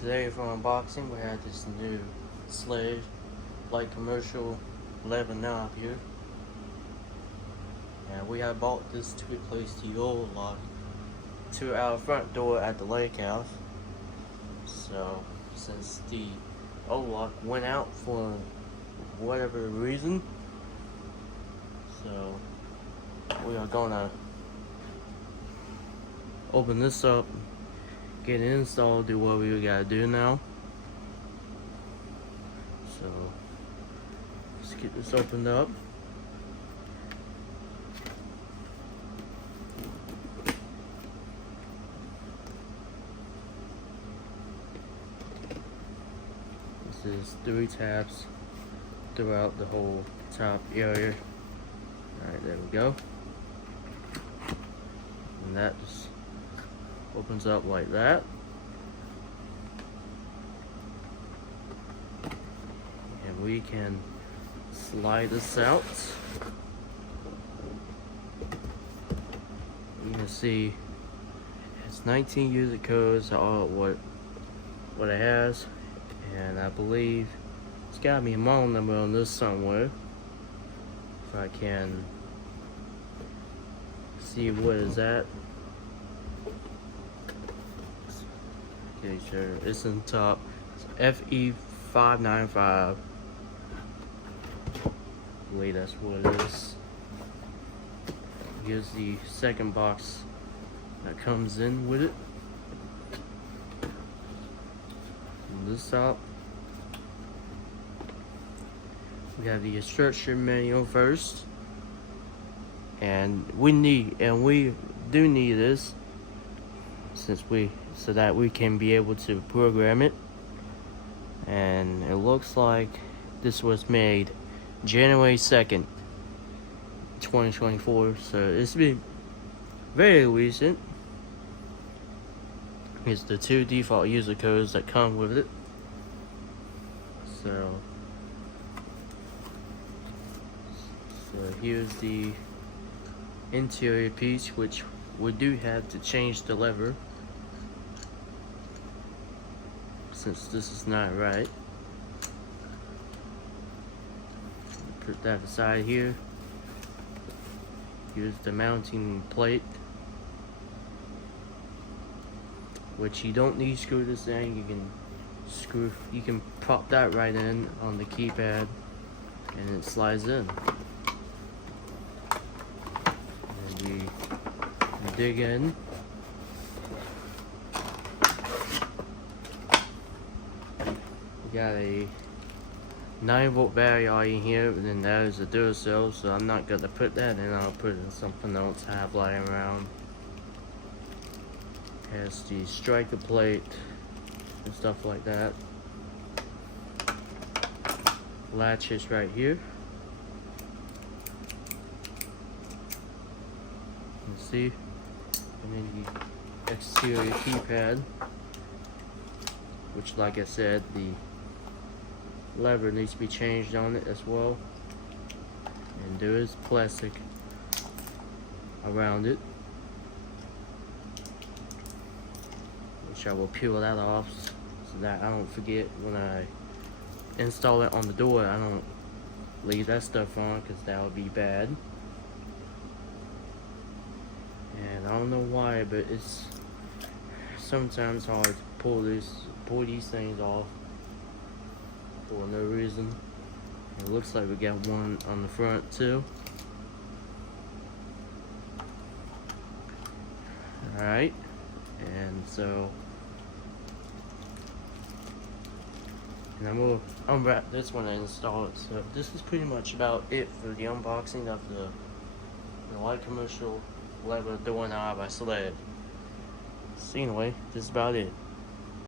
Today for unboxing we have this new Schlage light commercial lever knob here, and we have bought this to replace the old lock to our front door at the lake house. So since the old lock went out for whatever reason, so we are gonna open this up, get it installed, do what we gotta do now. So let's get this opened up. This is 3 tabs throughout the whole top area. Alright, there we go. And that just opens up like that. And we can slide this out. You can see it's 19 user codes, all what it has, and I believe it's got me a model number on this somewhere. If I can see what is that. Okay, sure. It's in top. It's FE595. I believe that's what it is. Here's the second box that comes in with it. On this top, we have the instruction manual first, and we do need this so that we can be able to program it. And it looks like this was made January 2nd, 2024, so it's been very recent. Here's the 2 default user codes that come with it. So here's the interior piece, which we do have to change the lever since this is not right. Put that aside here. Here's the mounting plate, which you don't need to screw this in. You can pop that right in on the keypad and it slides in. And you dig in. We got a 9-volt battery in here, and then that is a Duracell, so I'm not gonna put that in. I'll put it in something else I have lying around. Has the striker plate and stuff like that. Latches right here. You can see, and then the exterior keypad, which, like I said, the lever needs to be changed on it as well, and there is plastic around it, which I will peel that off so that I don't forget when I install it on the door. I don't leave that stuff on, because that would be bad. And I don't know why, but it's sometimes hard to pull these things off for no reason. It looks like we got one on the front too. Alright, and so I'm gonna unwrap this one and install it. So this is pretty much about it for the unboxing of the light commercial lever doorknob by Schlage. So anyway, this is about it.